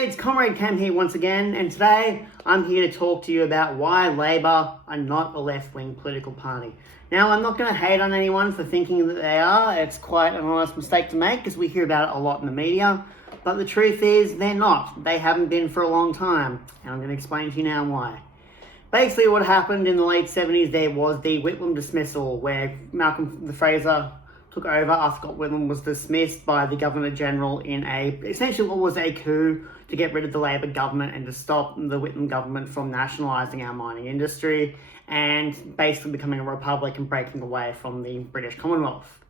comrades, Comrade Cam here once again, and today I'm here to talk to you about why Labor are not a left-wing political party. Now, I'm not going to hate on anyone for thinking that they are. It's quite an honest mistake to make because we hear about it a lot in the media, but the truth is they're not. They haven't been for a long time, and I'm going to explain to you now why. Basically, what happened in the late 70s, there was the Whitlam dismissal, where Malcolm Fraser took over after Scott Whitlam was dismissed by the Governor-General in essentially what was a coup to get rid of the Labor government and to stop the Whitlam government from nationalising our mining industry and basically becoming a republic and breaking away from the British Commonwealth.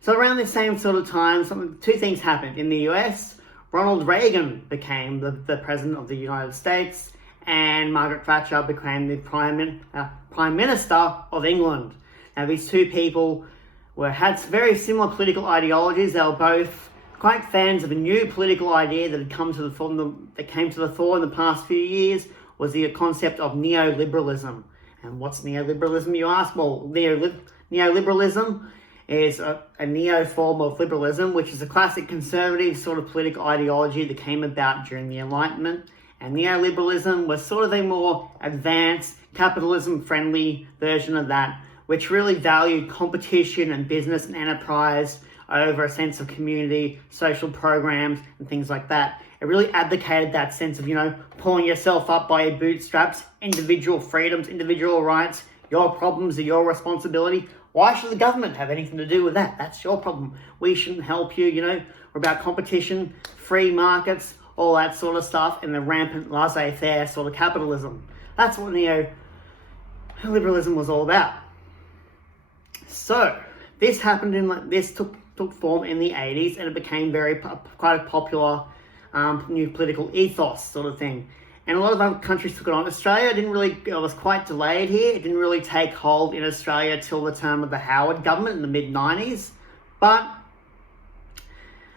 So around the same sort of time, two things happened. In the US, Ronald Reagan became the President of the United States and Margaret Thatcher became the Prime Minister of England. Now these two people had very similar political ideologies. They were both quite fans of a new political idea that had come to the fore, in the past few years, was the concept of neoliberalism. And what's neoliberalism, you ask? Well, neoliberalism is a neo form of liberalism, which is a classic conservative sort of political ideology that came about during the Enlightenment. And neoliberalism was sort of a more advanced, capitalism-friendly version of that, which really valued competition and business and enterprise over a sense of community, social programs, and things like that. It really advocated that sense of, pulling yourself up by your bootstraps, individual freedoms, individual rights. Your problems are your responsibility. Why should the government have anything to do with that? That's your problem. We shouldn't help you, We're about competition, free markets, all that sort of stuff, and the rampant laissez-faire sort of capitalism. That's what neoliberalism was all about. So, this happened this took form in the 80s, and it became quite a popular new political ethos sort of thing. And a lot of other countries took it on. Australia it was quite delayed here. It didn't really take hold in Australia till the term of the Howard government in the mid-90s. But,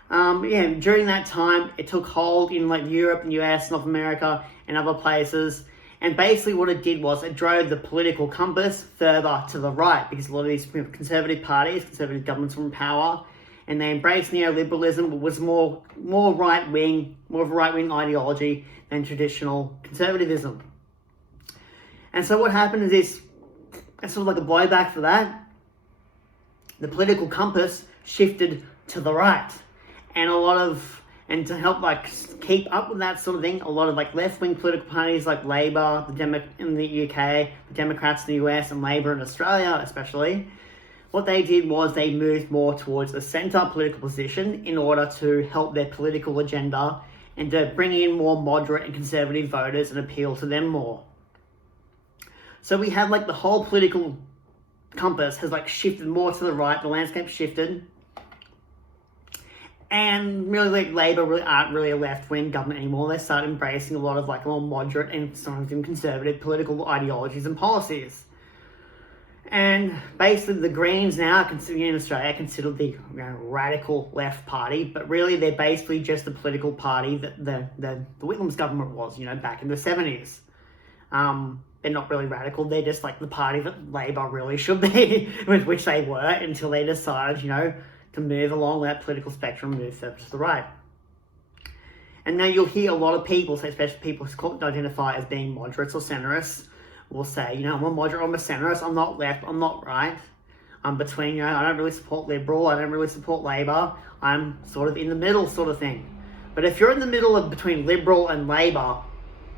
during that time, it took hold in Europe and US, North America, and other places. And basically what it did was it drove the political compass further to the right, because a lot of these conservative parties, conservative governments were in power, and they embraced neoliberalism, but was more right-wing, more of a right-wing ideology than traditional conservatism. And so what happened is this, it's sort of like a blowback for that. The political compass shifted to the right. And to help keep up with that sort of thing, a lot of left-wing political parties like Labor in the UK, the Democrats in the US, and Labor in Australia especially, what they did was they moved more towards a centre political position in order to help their political agenda and to bring in more moderate and conservative voters and appeal to them more. So we have the whole political compass has shifted more to the right, the landscape shifted. And really, Labor aren't really a left-wing government anymore. They start embracing a lot of more moderate and some of them conservative political ideologies and policies. And basically, the Greens now in Australia are considered the radical left party, but really they're basically just the political party that the Whitlam's government was, back in the 70s. They're not really radical. They're just the party that Labor really should be, which they were until they decided, to move along that political spectrum, move further to the right. And now you'll hear a lot of people, especially people who identify as being moderates or centrists, will say, I'm a moderate, I'm a centrist, I'm not left, I'm not right. I'm between, I don't really support Liberal, I don't really support Labor, I'm sort of in the middle sort of thing. But if you're in the middle of between Liberal and Labor,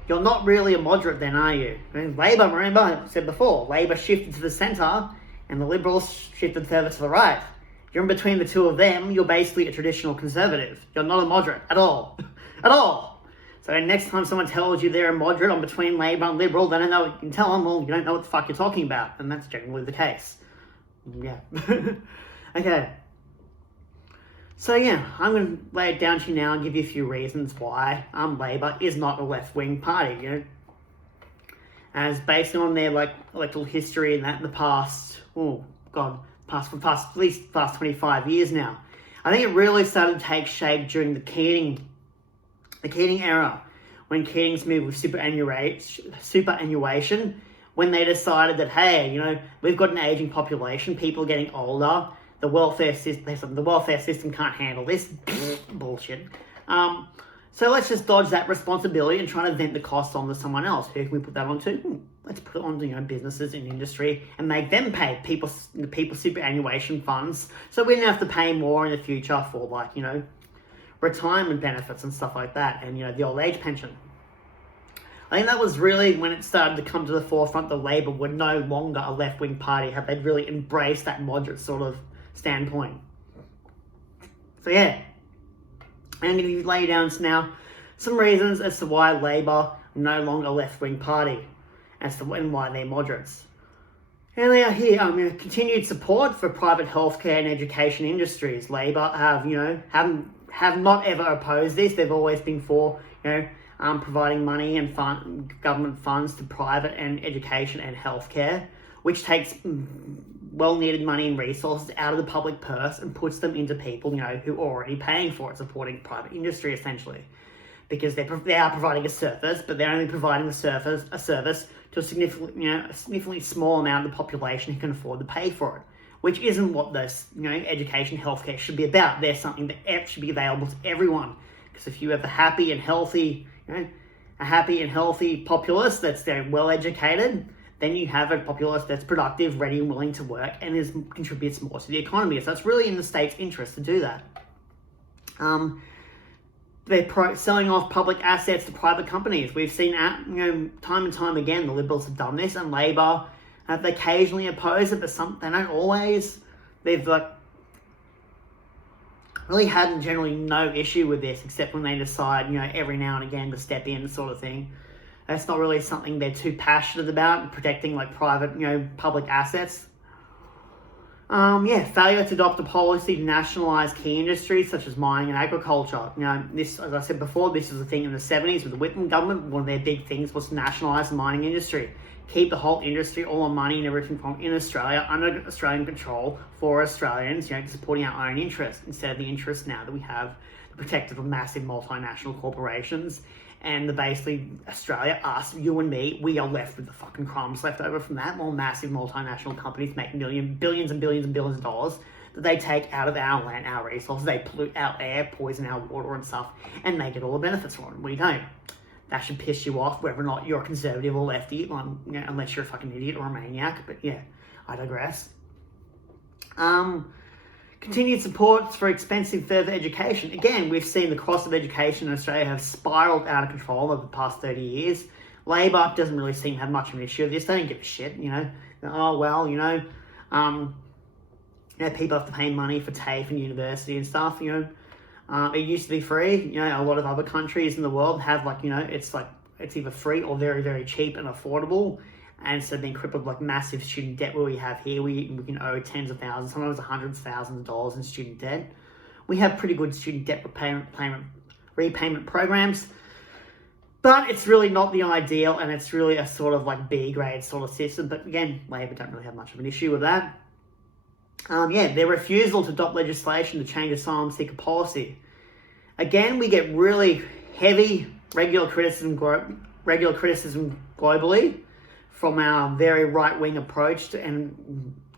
you're not really a moderate then, are you? Labor, remember, I said before, Labor shifted to the centre and the Liberals shifted further to the right. You're in between the two of them, you're basically a traditional conservative. You're not a moderate at all. At all. So next time someone tells you they're a moderate, I'm between Labor and Liberal, then I know you can tell them, well, you don't know what the fuck you're talking about. And that's generally the case. Yeah. Okay. So I'm going to lay it down to you now and give you a few reasons why Labor is not a left-wing party, As based on their electoral history and that in the past, at least the past 25 years now. I think it really started to take shape during the Keating era, when Keating's moved with superannuation, when they decided that, hey, we've got an aging population, people are getting older, the welfare system can't handle this bullshit. So let's just dodge that responsibility and try to vent the costs onto someone else. Who can we put that onto? Let's put it onto businesses in industry and make them pay people superannuation funds, so we don't have to pay more in the future for retirement benefits and stuff like that, and the old age pension. I think that was really when it started to come to the forefront that Labor were no longer a left-wing party, have they'd really embraced that moderate sort of standpoint. So yeah, I'm going to lay down now some reasons as to why Labor are no longer a left-wing party, and why they're moderates. And they are here. Continued support for private healthcare and education industries. Labor have not ever opposed this. They've always been for providing money and government funds to private and education and healthcare, which takes well-needed money and resources out of the public purse and puts them into people who are already paying for it, supporting private industry essentially, because they are providing a service, but they're only providing a service to a significantly small amount of the population who can afford to pay for it, which isn't what this education, healthcare should be about. They're something that should be available to everyone, because if you have a happy and healthy populace that's well educated, then you have a populace that's productive, ready and willing to work, and contributes more to the economy. So it's really in the state's interest to do that. They're selling off public assets to private companies. We've seen time and time again the Liberals have done this, and Labor have occasionally opposed it, but they don't always. They've really had generally no issue with this, except when they decide every now and again to step in, sort of thing. That's not really something they're too passionate about, protecting private, public assets. Failure to adopt a policy to nationalise key industries such as mining and agriculture. This, as I said before, this was a thing in the 70s with the Whitlam government. One of their big things was to nationalise the mining industry. Keep the whole industry, all the money and everything from in Australia, under Australian control for Australians, supporting our own interests instead of the interests now that we have protected from massive multinational corporations. And basically Australia, us, you and me, we are left with the fucking crumbs left over from that, while massive multinational companies make billions and billions of dollars that they take out of our land, our resources. They pollute our air, poison our water and stuff, and they get all the benefits from it. We don't. That should piss you off, whether or not you're a conservative or lefty, unless you're a fucking idiot or a maniac. But yeah, I digress. Continued support for expensive further education. Again, we've seen the cost of education in Australia have spiraled out of control over the past 30 years. Labor doesn't really seem to have much of an issue with this. They don't give a shit, Oh, well, people have to pay money for TAFE and university and stuff, It used to be free. A lot of other countries in the world have it's either free or very, very cheap and affordable. And so being crippled with massive student debt where we have here, we can owe tens of thousands, sometimes hundreds of thousands of dollars in student debt. We have pretty good student debt repayment programs, but it's really not the ideal, and it's really a sort of B grade sort of system. But again, Labor don't really have much of an issue with that. Their refusal to adopt legislation to change asylum seeker policy. Again, we get really heavy regular criticism globally from our very right-wing approach to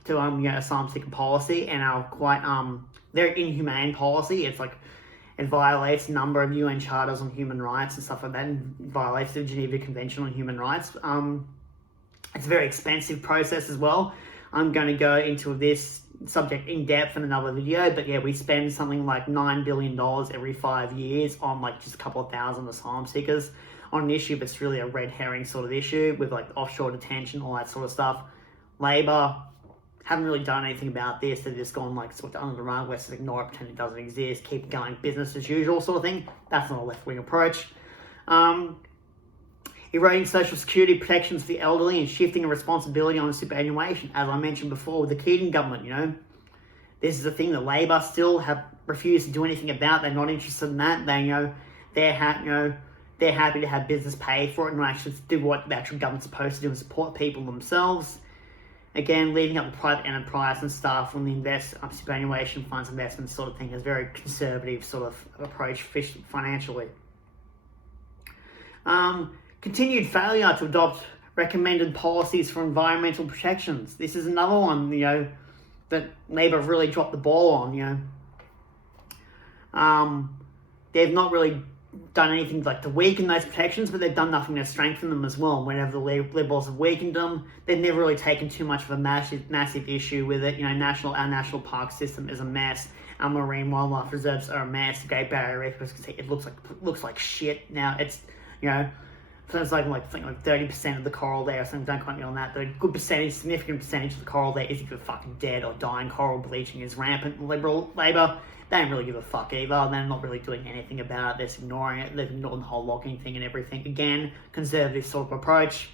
asylum seeker policy, and our quite very inhumane policy. It's it violates a number of UN charters on human rights and stuff like that, and violates the Geneva Convention on Human Rights. It's a very expensive process as well. I'm going to go into this subject in depth in another video, but yeah, we spend something like $9 billion every 5 years on just a couple of thousand asylum seekers on an issue that's really a red herring sort of issue with offshore detention, all that sort of stuff. Labor haven't really done anything about this. They've just gone sort of under the rug, let's ignore it, pretend it doesn't exist, keep going business as usual sort of thing. That's not a left-wing approach. Eroding social security protections for the elderly and shifting a responsibility on superannuation. As I mentioned before with the Keating government, this is a thing that Labor still have refused to do anything about. They're not interested in that. They're happy to have business pay for it and actually do what the actual government's supposed to do and support people themselves. Again, leaving up the private enterprise and stuff when the superannuation funds investment sort of thing is very conservative sort of approach financially. Continued failure to adopt recommended policies for environmental protections. This is another one, that Labor have really dropped the ball on, They've not really done anything like to weaken those protections, but they've done nothing to strengthen them as well. And whenever the Liberals have weakened them, they've never really taken too much of a massive issue with it. Our national park system is a mess. Our marine wildlife reserves are a mess. The Great Barrier Reef, it looks like shit now. It's so it's like 30% of the coral there. So don't quote me on that. But a good percentage, significant percentage of the coral there is either fucking dead or dying. Coral bleaching is rampant. Labor, they don't really give a fuck either. They're not really doing anything about it. They're just ignoring it. They've ignored the whole logging thing and everything. Again, conservative sort of approach.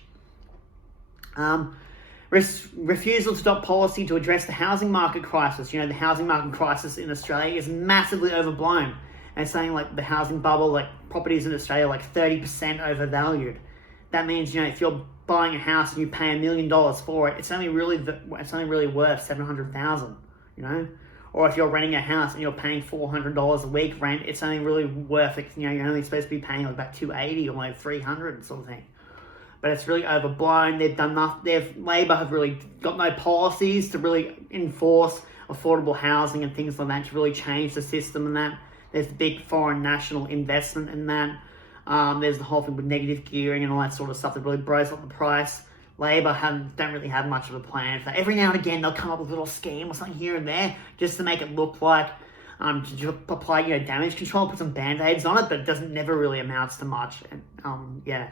Refusal to adopt policy to address the housing market crisis. The housing market crisis in Australia is massively overblown. And saying like the housing bubble, like properties in Australia, like 30% overvalued. That means if you're buying a house and you pay $1 million for it, it's only really worth $700,000. Or if you're renting a house and you're paying $400 a week rent, it's only really worth it. You're only supposed to be paying like about $280 or like $300 sort of thing. But it's really overblown. They've done nothing. Labor have really got no policies to really enforce affordable housing and things like that to really change the system and that. There's the big foreign national investment in that. There's the whole thing with negative gearing and all that sort of stuff that really blows up the price. Labor don't really have much of a plan for that. Every now and again, they'll come up with a little scheme or something here and there just to make it look like to apply damage control, put some band-aids on it, but it never really amounts to much. A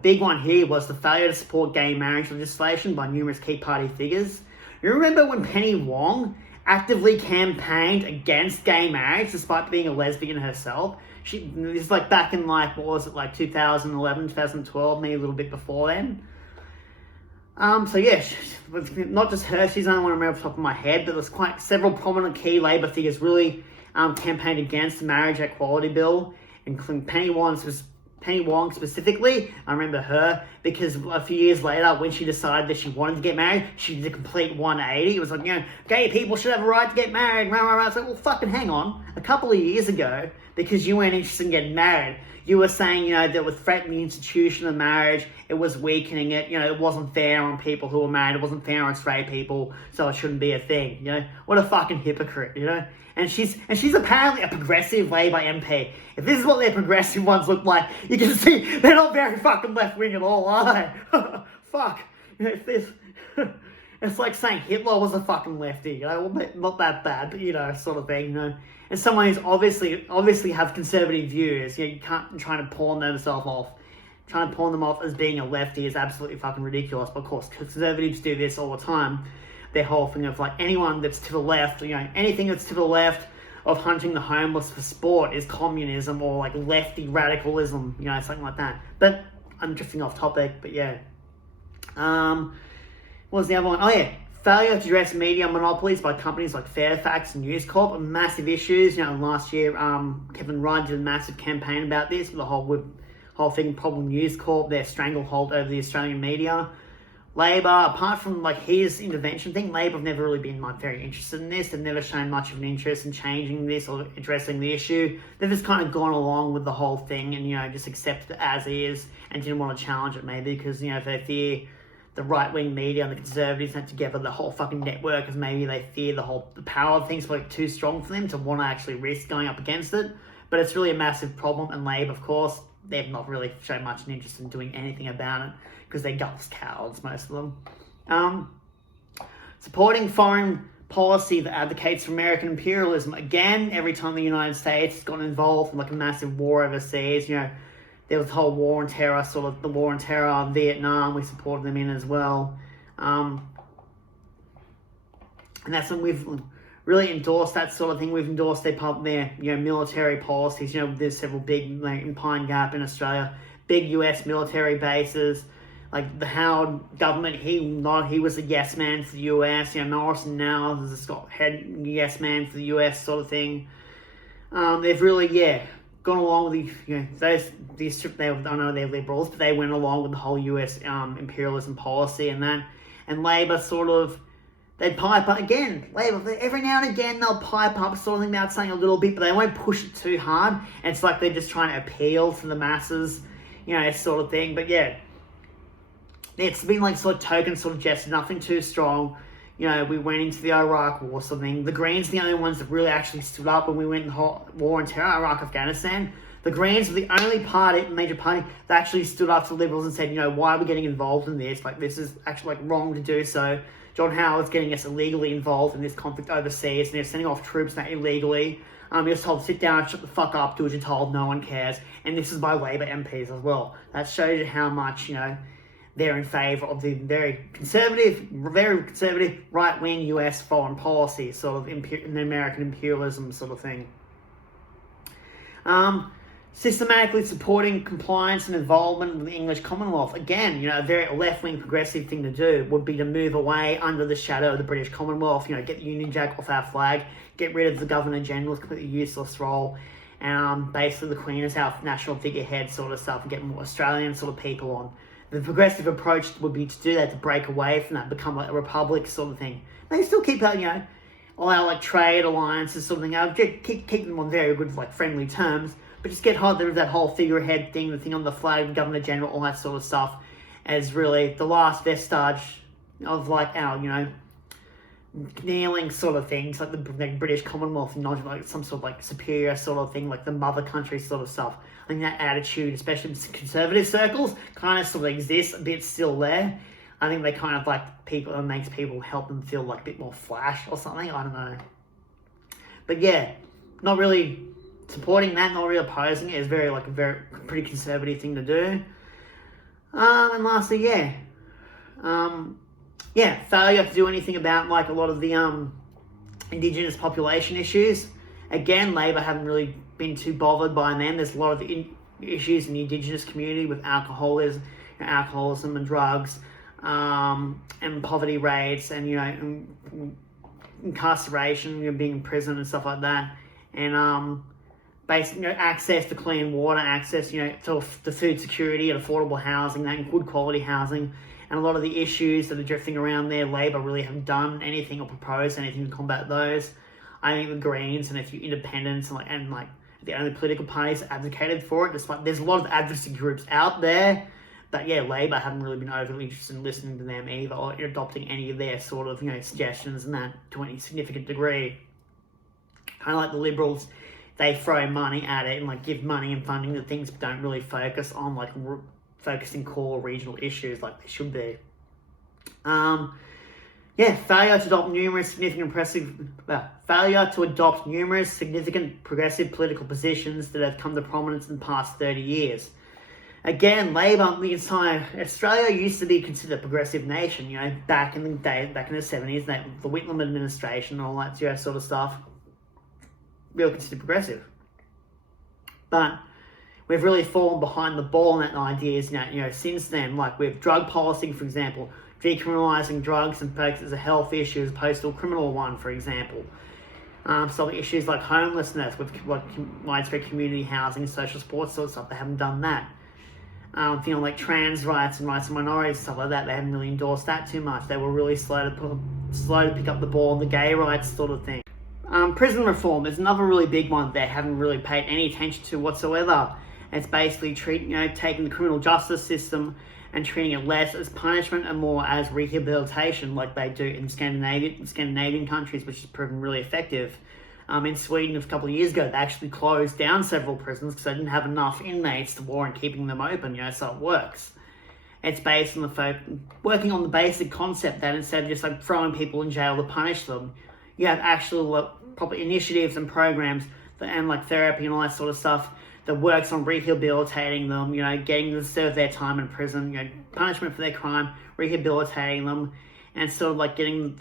big one here was the failure to support gay marriage legislation by numerous key party figures. You remember when Penny Wong actively campaigned against gay marriage despite being a lesbian herself? This is like back in 2011, 2012, maybe a little bit before then. Not just her, she's the only one I remember off the top of my head, but there's quite several prominent key Labor figures really campaigned against the marriage equality bill, including Penny Wong specifically. I remember her because a few years later, when she decided that she wanted to get married, she did a complete 180. It was like, gay people should have a right to get married. It's like, well, fucking hang on. A couple of years ago, because you weren't interested in getting married, you were saying, that with threatening the institution of marriage, it was weakening it. It wasn't fair on people who were married. It wasn't fair on straight people, so it shouldn't be a thing. What a fucking hypocrite. And she's apparently a progressive Labor MP. If this is what their progressive ones look like, you can see they're not very fucking left-wing at all, are they? Fuck. It's like saying Hitler was a fucking lefty, not that bad, but sort of thing, And someone who's obviously have conservative views, you can't try to pawn themselves off. Trying to pawn them off as being a lefty is absolutely fucking ridiculous. But of course, conservatives do this all the time. Their whole thing of like anyone that's to the left, anything that's to the left of hunting the homeless for sport is communism or like lefty radicalism, something like that. But I'm drifting off topic, but yeah. What was the other one? Oh yeah, failure to address media monopolies by companies like Fairfax and News Corp are massive issues. Last year, Kevin Rudd did a massive campaign about this with the whole thing, problem News Corp, their stranglehold over the Australian media. Labor, apart from his intervention thing, Labor have never really been very interested in this. They've never shown much of an interest in changing this or addressing the issue. They've just kind of gone along with the whole thing and just accepted it as is and didn't want to challenge it maybe because they fear the right-wing media and the conservatives and together the whole fucking network because maybe they fear the power of things too strong for them to want to actually risk going up against it. But it's really a massive problem, and Labor, of course, they've not really shown much an interest in doing anything about it because they're gutless cowards, most of them. Supporting foreign policy that advocates for American imperialism. Again, every time the United States has gotten involved in a massive war overseas, there was the whole war on terror, the war on terror in Vietnam, we supported them in as well. And that's when we've really endorsed that sort of thing. We've endorsed their military policies. There's several big, in Pine Gap in Australia, big US military bases. Like the Howard government, he was a yes man for the US. Morrison now is a Scott head yes man for the US sort of thing. They've really, gone along with I know they're liberals, but they went along with the whole US imperialism policy and that. And Labor they'd pipe up again. Labor, every now and again they'll pipe up sort of thing about saying a little bit, but they won't push it too hard. And it's like they're just trying to appeal to the masses, sort of thing. But yeah, it's been token gesture, nothing too strong. we went into the Iraq War, something. The Greens are the only ones that really actually stood up when we went in the whole war on terror, Iraq, Afghanistan. The Greens were the only major party that actually stood up to the Liberals and said, why are we getting involved in this? Like, this is actually, wrong to do so. John Howard's getting us illegally involved in this conflict overseas, and they're sending off troops now illegally. You're told to sit down and shut the fuck up, do what you're told, no one cares. And this is by Labour MPs as well. That shows you how much, they're in favour of the very conservative, right-wing US foreign policy, sort of an American imperialism sort of thing. Systematically supporting compliance and involvement with the English Commonwealth. Again, a very left-wing progressive thing to do would be to move away under the shadow of the British Commonwealth, get the Union Jack off our flag, get rid of the Governor-General's completely useless role, and basically the Queen as our national figurehead sort of stuff, and get more Australian sort of people on. The progressive approach would be to do that, to break away from that, become like a republic sort of thing. They still keep out, allow trade alliances sort of thing. I'll keep them on very good, friendly terms, but just get rid of that whole figurehead thing, the thing on the flag, the Governor General, all that sort of stuff, as really the last vestige of our, kneeling sort of things, like the British Commonwealth, and not like some sort of superior sort of thing, like the mother country sort of stuff. I think that attitude, especially in conservative circles, kind of sort of exists a bit still there. I think they kind of people, it makes people, help them feel a bit more flash or something, I don't know. But yeah, not really supporting that, not really opposing it, is very a pretty conservative thing to do. And lastly, failure to do anything about a lot of the Indigenous population issues. Again, Labor haven't really been too bothered by them. There's a lot of issues in the Indigenous community with alcoholism and drugs, and poverty rates, and incarceration, being in prison and stuff like that, and basic access to clean water, access to the food security and affordable housing, and good quality housing. And a lot of the issues that are drifting around there, Labor really haven't done anything or proposed anything to combat those. I think the Greens and a few independents and the only political parties advocated for it. Despite there's a lot of advocacy groups out there, but Labor haven't really been overly interested in listening to them either, or adopting any of their sort of suggestions and that to any significant degree. Kind of like the Liberals, they throw money at it and give money and funding to things, but don't really focus on focusing core regional issues like they should be. Failure to adopt numerous significant progressive political positions that have come to prominence in the past 30 years. Again, Labor, the entire Australia used to be considered a progressive nation, back in the day, back in the 70s, the Whitlam administration, all that sort of stuff, we were considered progressive. But we've really fallen behind the ball in that ideas since then, with drug policy, for example, decriminalising drugs and focus as a health issue as opposed to a criminal one, for example. Issues like homelessness with widespread community housing, social sports sort of stuff, they haven't done that. Trans rights and rights of minorities, stuff like that, they haven't really endorsed that too much. They were really slow to pick up the ball on the gay rights sort of thing. Prison reform is another really big one they haven't really paid any attention to whatsoever. It's basically taking the criminal justice system and treating it less as punishment and more as rehabilitation, like they do in Scandinavian countries, which has proven really effective. In Sweden, a couple of years ago, they actually closed down several prisons because they didn't have enough inmates to warrant keeping them open, so it works. It's based on working on the basic concept that instead of just throwing people in jail to punish them, you have actual proper initiatives and programs and therapy and all that sort of stuff that works on rehabilitating them, getting them to serve their time in prison, punishment for their crime, rehabilitating them, and sort of getting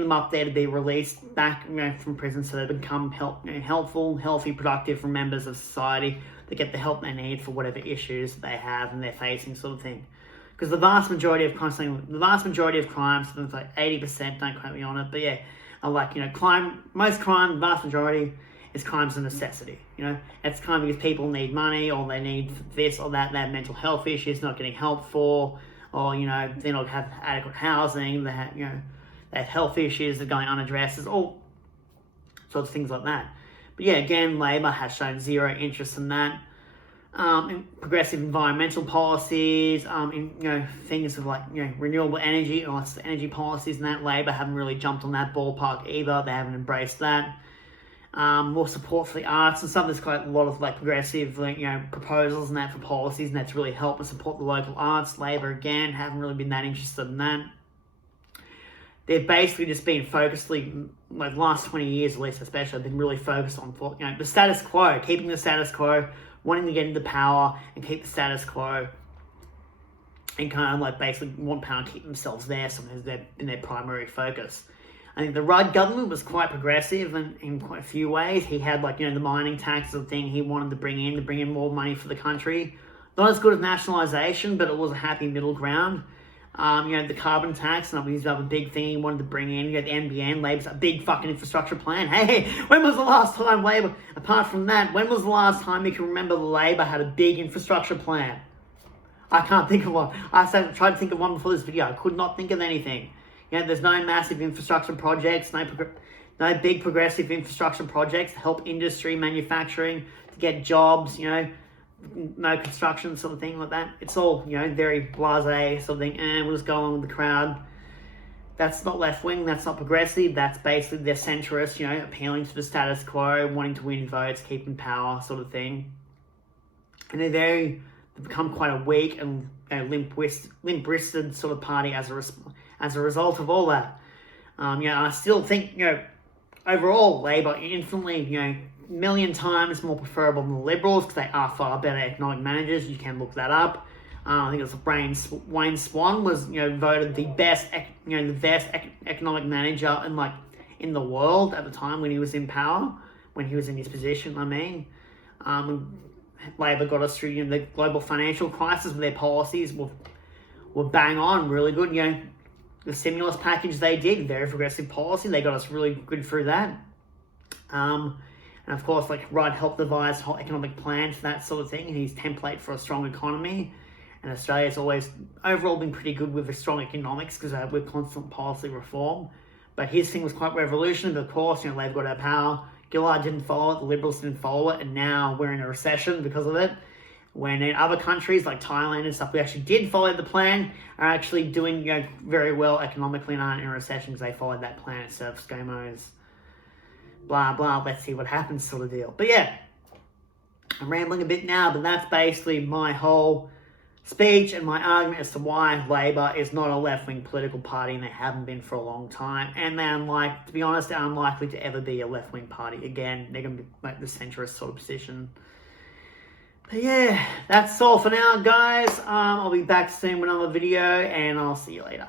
them up there to be released back from prison so they become helpful, healthy, productive members of society that get the help they need for whatever issues they have and they're facing, sort of thing. Because the vast majority of crimes, something like 80%, don't quote me on it, but yeah, most crime, the vast majority is crimes of necessity. It's kind of because people need money, or they need this or that, they have mental health issues, not getting help for, or they don't have adequate housing, they have health issues that are going unaddressed. There's all sorts of things like that. But yeah, again, Labor has shown zero interest in that. in progressive environmental policies, in things of like renewable energy or energy policies, and that Labor haven't really jumped on that ballpark either. They haven't embraced that. More support for the arts and stuff. There's quite a lot of like progressive proposals and that for policies, and that's really helped and support the local arts. Labor again haven't really been that interested in that. They've basically just been focused, like last 20 years at least, especially, been really focused on the status quo, keeping the status quo, wanting to get into power and keep the status quo, and kind of like basically want power and keep themselves there. So they've been their primary focus. I think the Rudd government was quite progressive in quite a few ways. He had the mining tax sort of thing he wanted to bring in more money for the country. Not as good as nationalisation, but it was a happy middle ground. The carbon tax, and obviously a big thing he wanted to bring in. You got the NBN, Labor's a big fucking infrastructure plan. Hey, when was the last time Labor, apart from that, when was the last time you can remember Labor had a big infrastructure plan? I can't think of one. I tried to think of one before this video. I could not think of anything. There's no massive infrastructure projects, no big progressive infrastructure projects to help industry, manufacturing, to get jobs, no construction sort of thing like that. It's all, very blasé sort of thing, and we'll just go along with the crowd. That's not left-wing, that's not progressive, that's basically they're centrist, appealing to the status quo, wanting to win votes, keeping power sort of thing. And they've become quite a weak and limp-wristed sort of party as a result of all that. I still think, overall, Labor infinitely, million times more preferable than the Liberals because they are far better economic managers. You can look that up. I think it was Wayne Swan was voted the best economic manager in the world at the time when he was in power, when he was in his position. I mean, Labor got us through the global financial crisis with their policies were bang on, really good. The stimulus package they did, very progressive policy. They got us really good through that. And of course, Rudd helped devise a whole economic plan for that sort of thing, and his template for a strong economy. And Australia's always overall been pretty good with a strong economics because we're constant policy reform. But his thing was quite revolutionary. Of course, they've got our power. Gillard didn't follow it, the Liberals didn't follow it, and now we're in a recession because of it. When in other countries like Thailand and stuff, we actually did follow the plan, are actually doing very well economically and aren't in a recession because they followed that plan instead of ScoMo's blah blah, let's see what happens sort of deal. But yeah, I'm rambling a bit now, but that's basically my whole speech and my argument as to why Labor is not a left-wing political party, and they haven't been for a long time, and to be honest, they're unlikely to ever be a left-wing party again. They're going to be the centrist sort of position. But yeah, that's all for now, guys. I'll be back soon with another video, and I'll see you later.